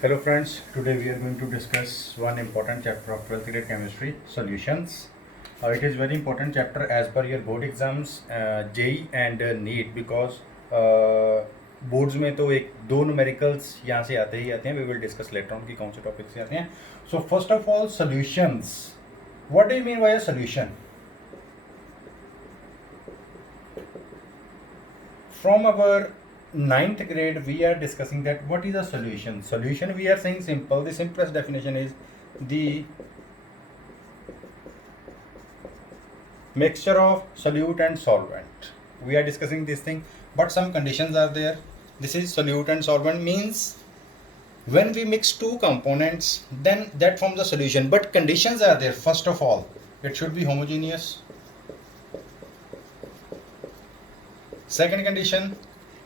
Hello friends, today we are going to discuss one important chapter of 12th grade chemistry, solutions. It is very important chapter as per your board exams, JEE and NEET because boards में तो एक दो numericals यहाँ से आते ही आते हैं. We will discuss later on कि कौन से टॉपिक से आते हैं. So first of all solutions. What do you mean by a solution? From our ninth grade we are discussing that what is a solution. We are saying simple. The simplest definition is the mixture of solute and solvent. We are discussing this thing, but some conditions are there. This is solute and solvent means when we mix two components then that forms a solution, but conditions are there. First of all, it should be homogeneous. Second condition,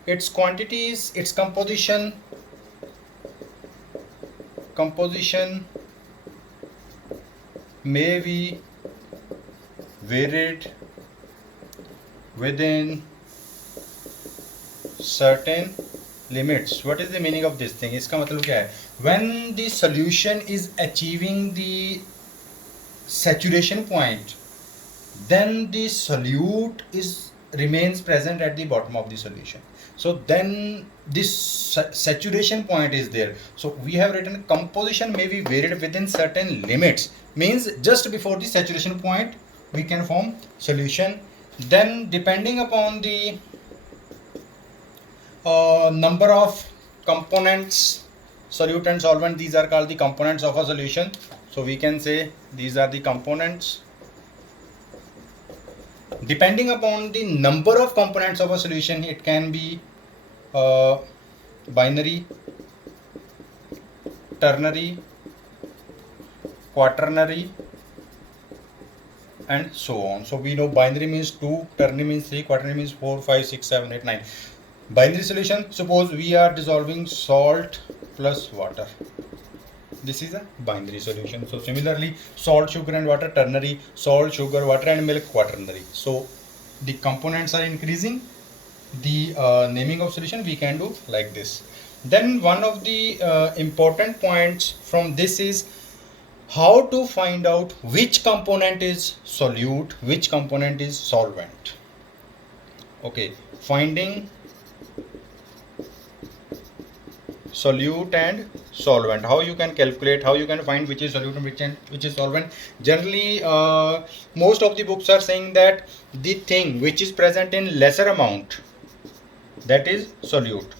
its quantities, its composition may be varied within certain limits. What is the meaning of this thing? इसका मतलब क्या है? When the solution is achieving the saturation point, then the solute remains present at the bottom of the solution. So then this saturation point is there. So we have written composition may be varied within certain limits, means just before the saturation point we can form solution. Then depending upon the number of components, solute and solvent, these are called the components of a solution. So we can say these are the components. Depending upon the number of components of a solution, it can be binary, ternary, quaternary, and so on. So we know binary means 2, ternary means 3, quaternary means 4, 5, 6, 7, 8, 9. Binary solution, suppose we are dissolving salt plus water. This is a binary solution. So similarly, salt, sugar and water, ternary, salt, sugar, water and milk, quaternary. So the components are increasing. The naming of solution we can do like this. Then one of the important points from this is how to find out which component is solute, which component is solvent. Okay, finding solute and solvent. How you can calculate, how you can find which is solute and which is solvent? Generally, most of the books are saying that the thing which is present in lesser amount, that is solute,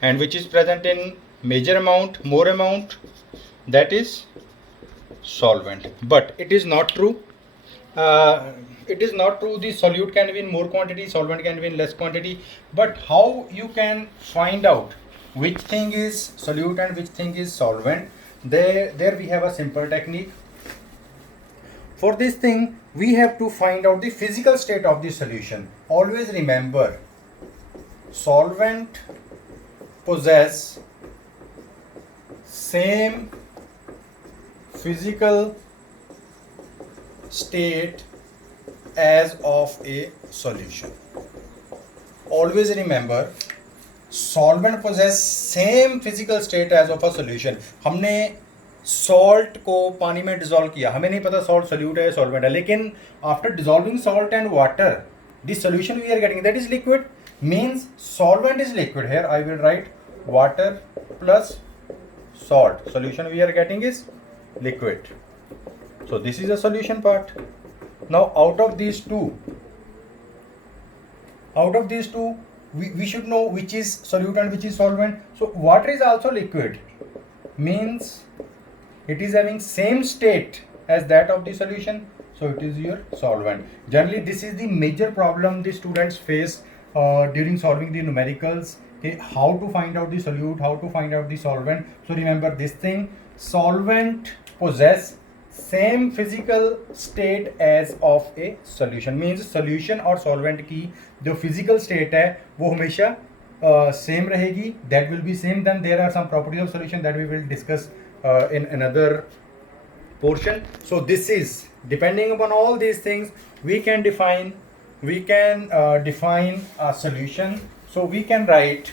and which is present in major amount, more amount, that is solvent. But it is not true. It is not true. The solute can be in more quantity, solvent can be in less quantity. But how you can find out which thing is solute and which thing is solvent? There we have a simple technique. For this thing, we have to find out the physical state of the solution. Always remember, solvent possess same physical state as of a solution. Always remember, solvent possess same physical state as of a solution. हमने salt को पानी में dissolve किया, हमें नहीं पता salt solute है solvent है, लेकिन after dissolving salt and water the solution we are getting that is liquid, means solvent is liquid. Here I will write water plus salt, solution we are getting is liquid. So this is a solution part. Now out of these two we should know which is solute and which is solvent. So water is also liquid, means it is having same state as that of the solution, so it is your solvent. Generally this is the major problem the students face during solving the numericals. Okay, how to find out the solute, how to find out the solvent. So remember this thing, solvent possess same physical state as of a solution, means solution और solvent की जो physical state है वो हमेशा same रहेगी, that will be same. Then there are some properties of solution that we will discuss in another portion. So this is depending upon all these things we can define a solution. So we can write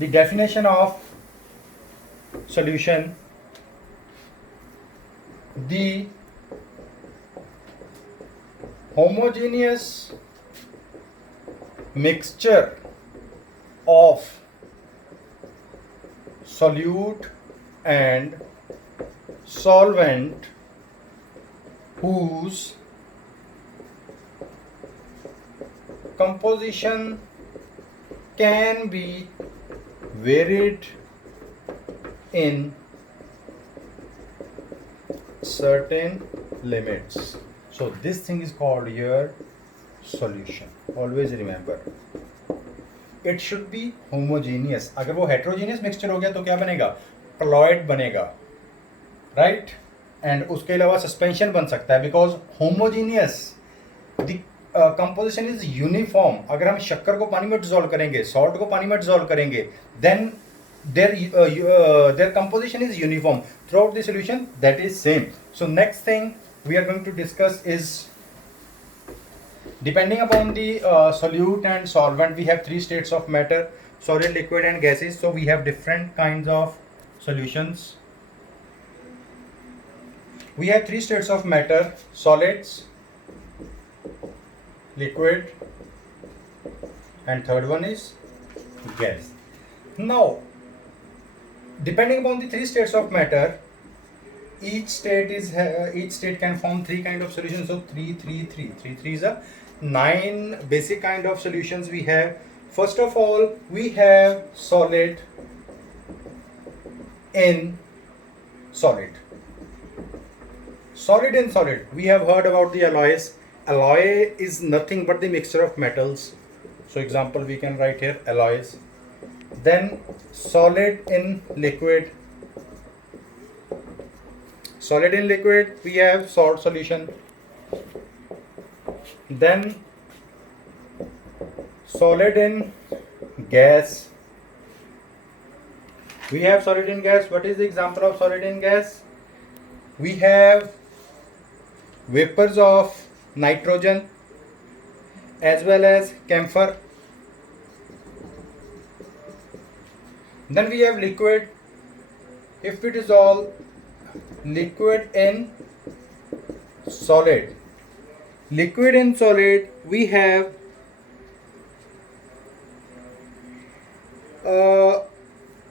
The definition of solution: the homogeneous mixture of solute and solvent whose composition can be varied in certain limits. So this thing is called your solution. Always remember, it should be homogeneous. अगर वो heterogeneous mixture हो गया तो क्या बनेगा? Colloid बनेगा, right? And उसके अलावा suspension बन सकता है, because homogeneous, the composition is uniform. अगर हम शक्कर को पानी में dissolve करेंगे, salt को पानी में dissolve करेंगे, then their composition is uniform throughout the solution. That is same. So next thing we are going to discuss is, depending upon the solute and solvent, we have three states of matter: solid, liquid and gases. So we have different kinds of solutions. We have three states of matter: solids, liquid, and third one is gas. Now, depending upon the three states of matter, each state can form three kind of solutions. So 3 is a 9 basic kind of solutions we have. First of all, we have solid in solid. Solid in solid, we have heard about the alloys. Alloy is nothing but the mixture of metals. So example we can write here, alloys. Then solid in liquid. Solid in liquid, we have salt solution. Then solid in gas. We have solid in gas. What is the example of solid in gas? We have vapors of nitrogen as well as camphor. Then we have liquid. If we dissolve liquid in solid, liquid in solid, we have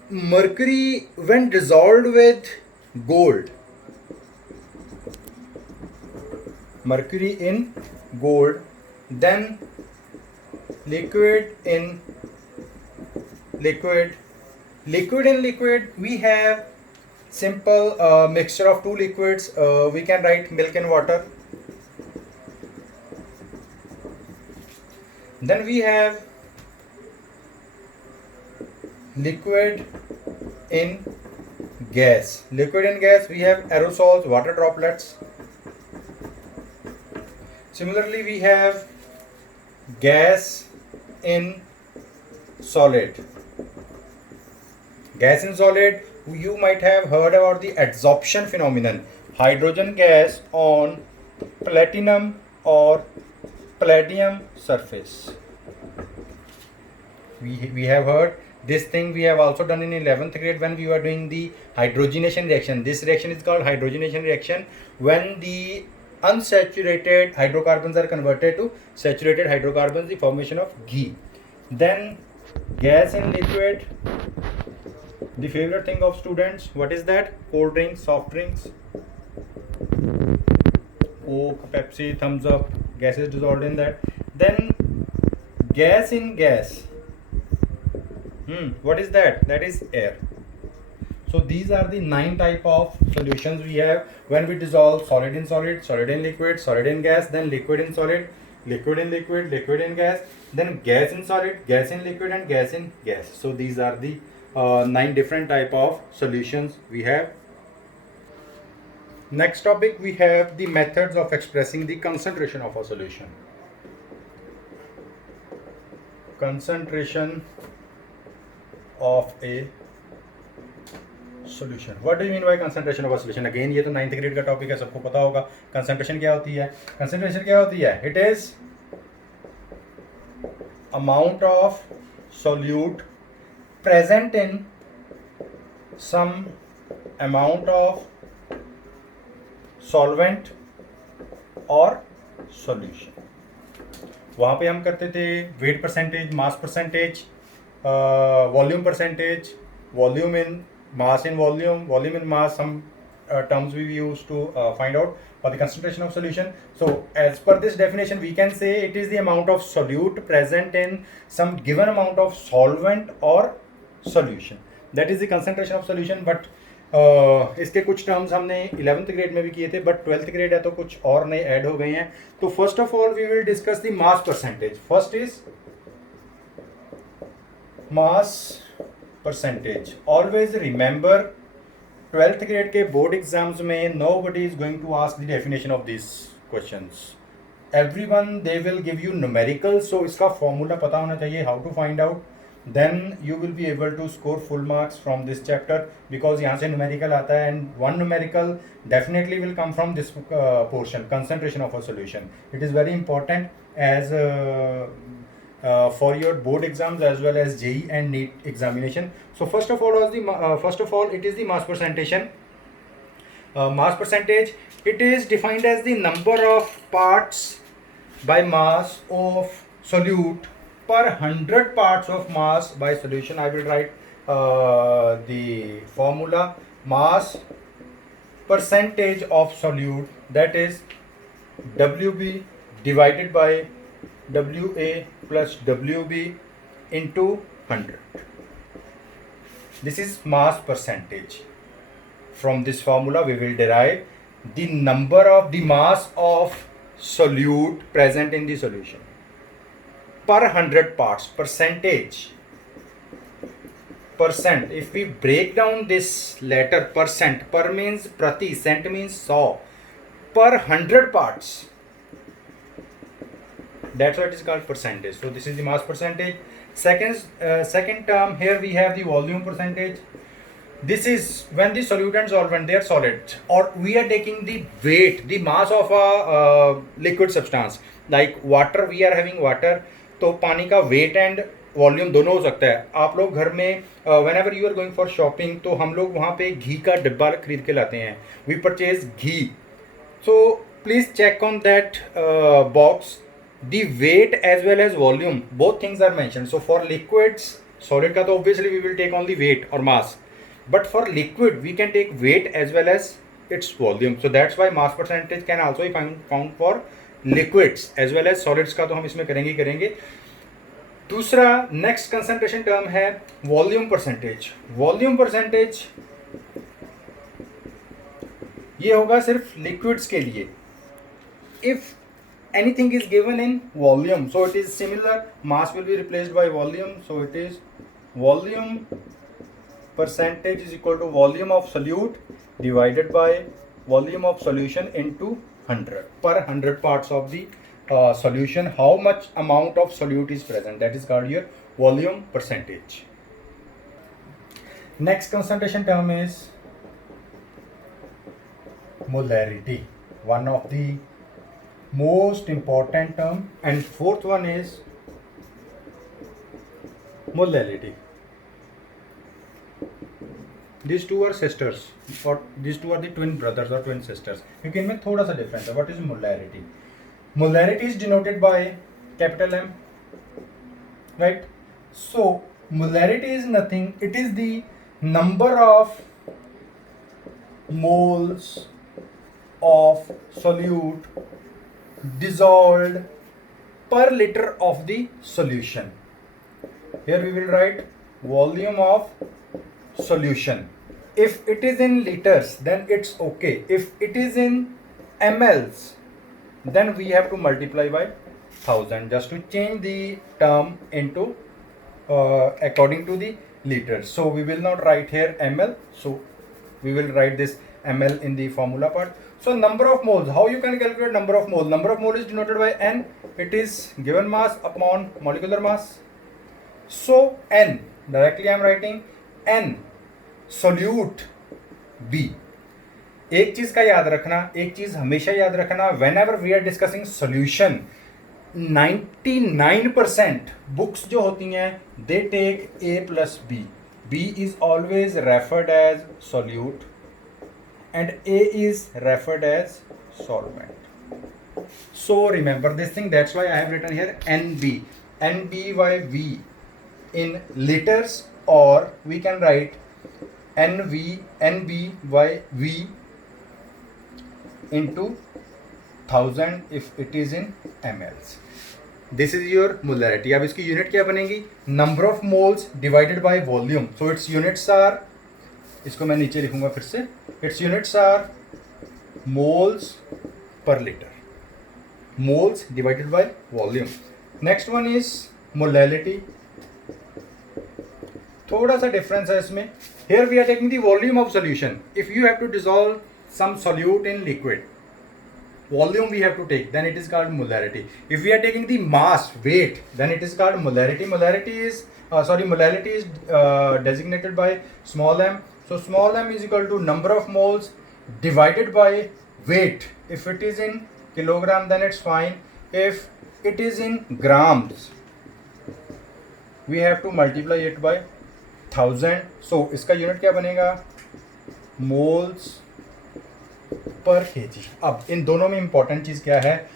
mercury when dissolved with gold. Mercury in gold. Then liquid in liquid. Liquid in liquid, we have simple mixture of two liquids. We can write milk and water. Then we have liquid in gas. Liquid in gas, we have aerosols, water droplets. Similarly, we have gas in solid. Gas in solid, you might have heard about the adsorption phenomenon. Hydrogen gas on platinum or palladium surface. We have heard this thing. We have also done in 11th grade when we were doing the hydrogenation reaction. This reaction is called hydrogenation reaction, when the unsaturated hydrocarbons are converted to saturated hydrocarbons, the formation of ghee. Then gas in liquid, the favorite thing of students, what is that? Cold drinks, soft drinks, Coke, Pepsi, Thumbs Up, gas is dissolved in that. Then gas in gas, what is that? That is air. So these are the 9 type of solutions we have when we dissolve solid in solid, solid in liquid, solid in gas, then liquid in solid, liquid in liquid, liquid in gas, then gas in solid, gas in liquid and gas in gas. So these are the 9 different type of solutions we have. Next topic, we have the methods of expressing the concentration of a solution. Concentration of a solution. What do you mean by concentration of a solution? Again, ये तो 9th grade का topic है, सबको पता होगा. Concentration क्या होती है? Concentration क्या होती है? It is amount of solute present in some amount of solvent or solution. वहाँ पे हम करते थे wait percentage, mass percentage, volume percentage, volume in mass in volume, volume in mass, some terms we use to find out for the concentration of solution. So as per this definition, we can say it is the amount of solute present in some given amount of solvent or solution. That is the concentration of solution. But इसके कुछ terms हमने 11th grade में भी किए थे, but 12th grade है तो कुछ और नए ऐड हो गए हैं. तो first of all we will discuss the mass percentage. First is mass percentage. Always remember 12th grade के बोर्ड एग्जाम्स में nobody is going to ask the definition of these questions. Everyone they will give you numerical, so इसका formula पता होना चाहिए, how to find out. Then you will be able to score full marks from this chapter because यहाँ से numerical आता है, and one numerical definitely will come from this portion, concentration of a solution. It is very important as for your board exams as well as JEE and NEET examination. So first of all it is the mass percentage. Mass percentage, it is defined as the number of parts by mass of solute per 100 parts of mass by solution. I will write the formula. Mass percentage of solute, that is WB divided by WA plus WB into 100. This is mass percentage. From this formula we will derive the number of the mass of solute present in the solution per 100 parts. Percentage, percent, if we break down this letter percent, per means prati, cent means 100, per 100 parts, that's why it is called percentage. So this is the mass percentage. Second term, here we have the volume percentage. This is when the solute and solvent, they are solid, or we are taking the weight, the mass of a liquid substance. Like water, we are having water, तो पानी का wait and volume दोनों हो सकता है. आप लोग घर में whenever you are going for shopping, तो हम लोग वहाँ पे घी का डिब्बा खरीद के लाते हैं. We purchase ghee. So please check on that box the weight as well as volume, both things are mention. So for liquids, solid का तो obviously we will take on the weight और mass, but for liquid we can take weight as well as its volume. So that's why mass percentage can also be found for liquids as well as solids का तो हम इसमें करेंगे. दूसरा next concentration term है volume percentage. Volume percentage ये होगा सिर्फ लिक्विड्स के लिए. If anything is given in volume, so it is similar, mass will be replaced by volume, so it is volume percentage is equal to volume of solute divided by volume of solution into 100. Per 100 parts of the solution, how much amount of solute is present, that is called your volume percentage. Next concentration term is molarity, one of the most important term. And fourth one is molality. These two are sisters, or these two are the twin brothers or twin sisters, क्योंकि इनमें थोड़ा सा difference है. What is molarity? Molarity is denoted by capital M, right? So molarity is nothing, it is the number of moles of solute dissolved per liter of the solution. Here we will write volume of solution. If it is in liters, then it's okay. If it is in mLs, then we have to multiply by 1000 just to change the term into according to the liters. So we will not write here ml, so we will write this ml in the formula part. So number of moles, how you can calculate number of mole? Number of mole is denoted by n. It is given mass upon molecular mass. So n, directly I am writing n solute B. एक चीज का याद रखना, एक चीज हमेशा याद रखना, whenever we are discussing solution, 99% books जो होती हैं they take A plus B. B is always referred as solute and A is referred as solvent. So remember this thing, that's why I have written here NB. NB by V in liters, or we can write NB by V into 1000 if it is in mLs. This is your molarity. अब इसकी unit क्या बनेगी? Number of moles divided by volume. So its units are, इसको मैं नीचे लिखूंगा फिर से, its units are moles per litre, moles divided by volume. Next one is molality. थोड़ा सा डिफरेंस है इसमें. Here we are taking the volume of solution. If you have to dissolve some solute in liquid, volume we have to take, then it is called molarity. If we are taking the mass, weight, then it is called molarity. Molarity is molality is designated by small m. So small m is equal to number of moles divided by weight. If it is in kilogram, then it's fine. If it is in grams, we have to multiply it by 1000. So इसका unit क्या बनेगा? Moles per KG. अब इन दोनों में important चीज क्या है?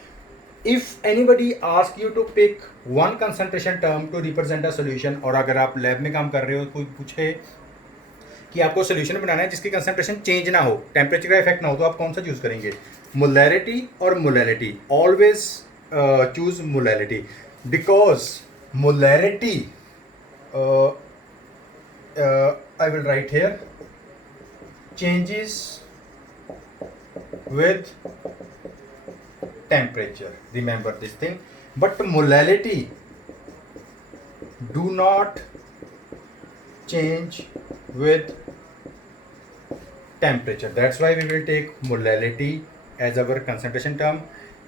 If anybody ask you to pick one concentration term to represent a solution, और अगर आप लैब में काम कर रहे हो, कोई पूछे कि आपको सॉल्यूशन बनाना है जिसकी कंसंट्रेशन चेंज ना हो, टेम्परेचर का इफेक्ट ना हो, तो आप कौन सा चूज करेंगे? मोलैरिटी और molality. Always choose molality, because molarity, I will right here, changes with temperature. Remember this thing. But molality do not change with temperature. That's why we will take molality as our concentration term.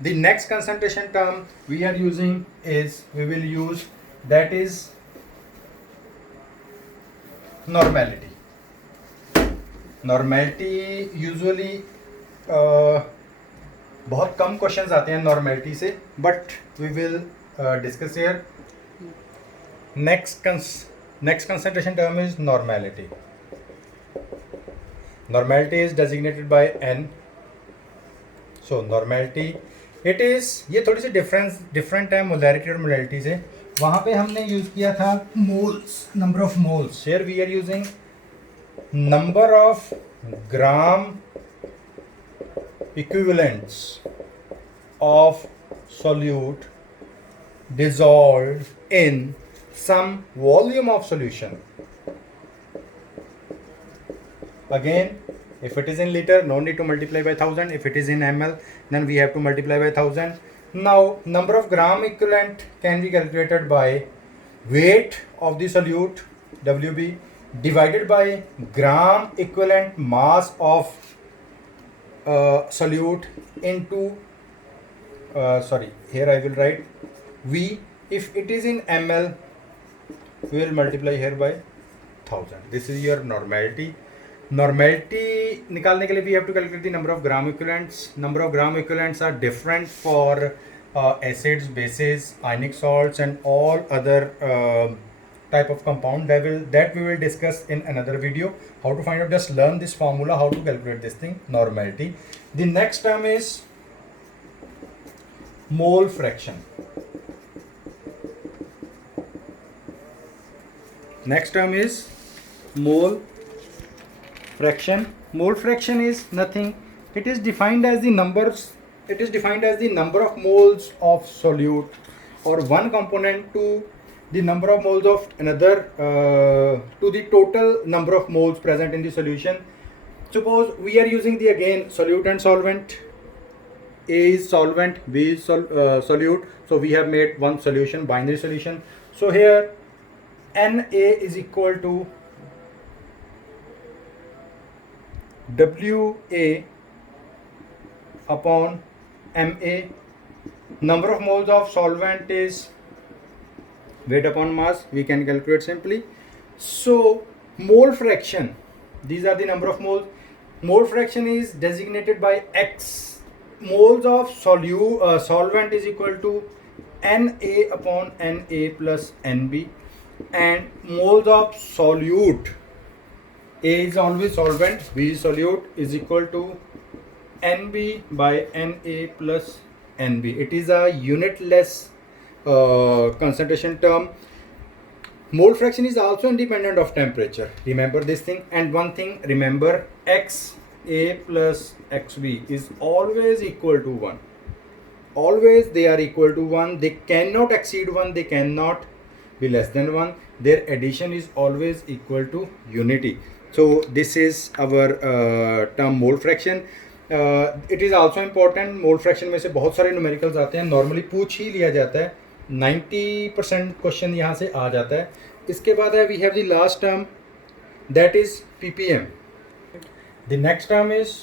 The next concentration term we are using is, we will use, that is normality. Normality usually बहुत कम questions आते हैं normality से, but we will discuss here. Next concentration term is normality. Normality is designated by N. So normality it is, ये थोड़ी सी different है molarity और molality से. वहाँ पे हमने यूज किया था moles, number of moles. Here we are using number of gram equivalents of solute dissolved in some volume of solution. Again, if it is in liter, no need to multiply by 1000. If it is in ml, then we have to multiply by 1000. Now number of gram equivalent can be calculated by weight of the solute, WB, divided by gram equivalent mass of solute into here I will write V. If it is in ml, we will multiply here by 1000. This is your normality. Normality निकालने के लिए we have to calculate the number of gram equivalents. Number of gram equivalents are different for acids, bases, ionic salts and all other type of compound. That we will discuss in another video. How to find out, just learn this formula, how to calculate this thing, normality. The next term is mole fraction. Next term is mole fraction. Mole fraction is nothing. It is defined as the numbers. It is defined as the number of moles of solute or one component to the number of moles of another to the total number of moles present in the solution. Suppose we are using the again solute and solvent. A is solvent, B is solute. So we have made one solution, binary solution. So here Na is equal to Wa upon Ma. Number of moles of solvent is weight upon mass, we can calculate simply. So mole fraction, these are the number of moles. Mole fraction is designated by X. Moles of solvent is equal to Na upon Na plus Nb, and moles of solute, A is always solvent, B is solute, is equal to Nb by Na plus Nb. It is a unitless concentration term. Mole fraction is also independent of temperature. Remember this thing. And one thing, remember, XA plus XB is always equal to 1. Always they are equal to 1. They cannot exceed 1. They cannot be less than 1. Their addition is always equal to unity. So this is our term mole fraction. It is also important. Mole fraction में से बहुत सारे numericals आते हैं, normally पूछ ही लिया जाता है, 90% क्वेश्चन यहाँ से आ जाता है. इसके बाद है we have the last term, that is ppm. The next term is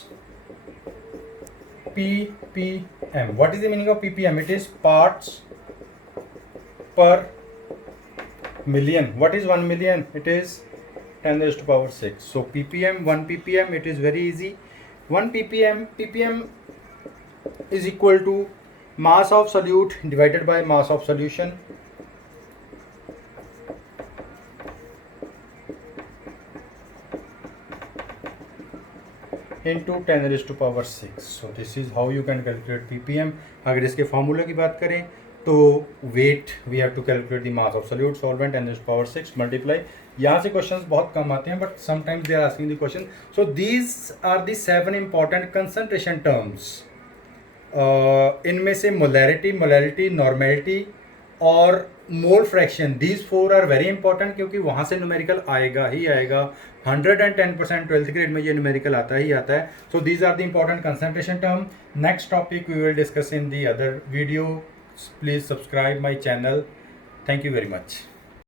ppm. What is the meaning of ppm? It is parts per million. What is 1 million? It is 10 raised to power 6. So ppm, 1 ppm, it is very easy. 1 ppm is equal to mass of solute divided by mass of solution into 10 raised to power 6. So this is how you can calculate ppm. अगर इसके formula की बात करें तो weight we have to calculate the mass of solute solvent 10 raised to power 6 multiply. यहाँ से questions बहुत कम आते हैं, but sometimes they are asking the question. So these are the 7 important concentration terms. इनमें से मोलैरिटी, नॉर्मेलिटी और mole fraction, these 4 are very important, क्योंकि वहाँ से न्यूमेरिकल आएगा ही आएगा. 110% 12th ग्रेड में ये न्यूमेरिकल आता ही आता है. So these are the important concentration term. Next topic we will discuss in the other video. Please subscribe my channel. Thank you very much.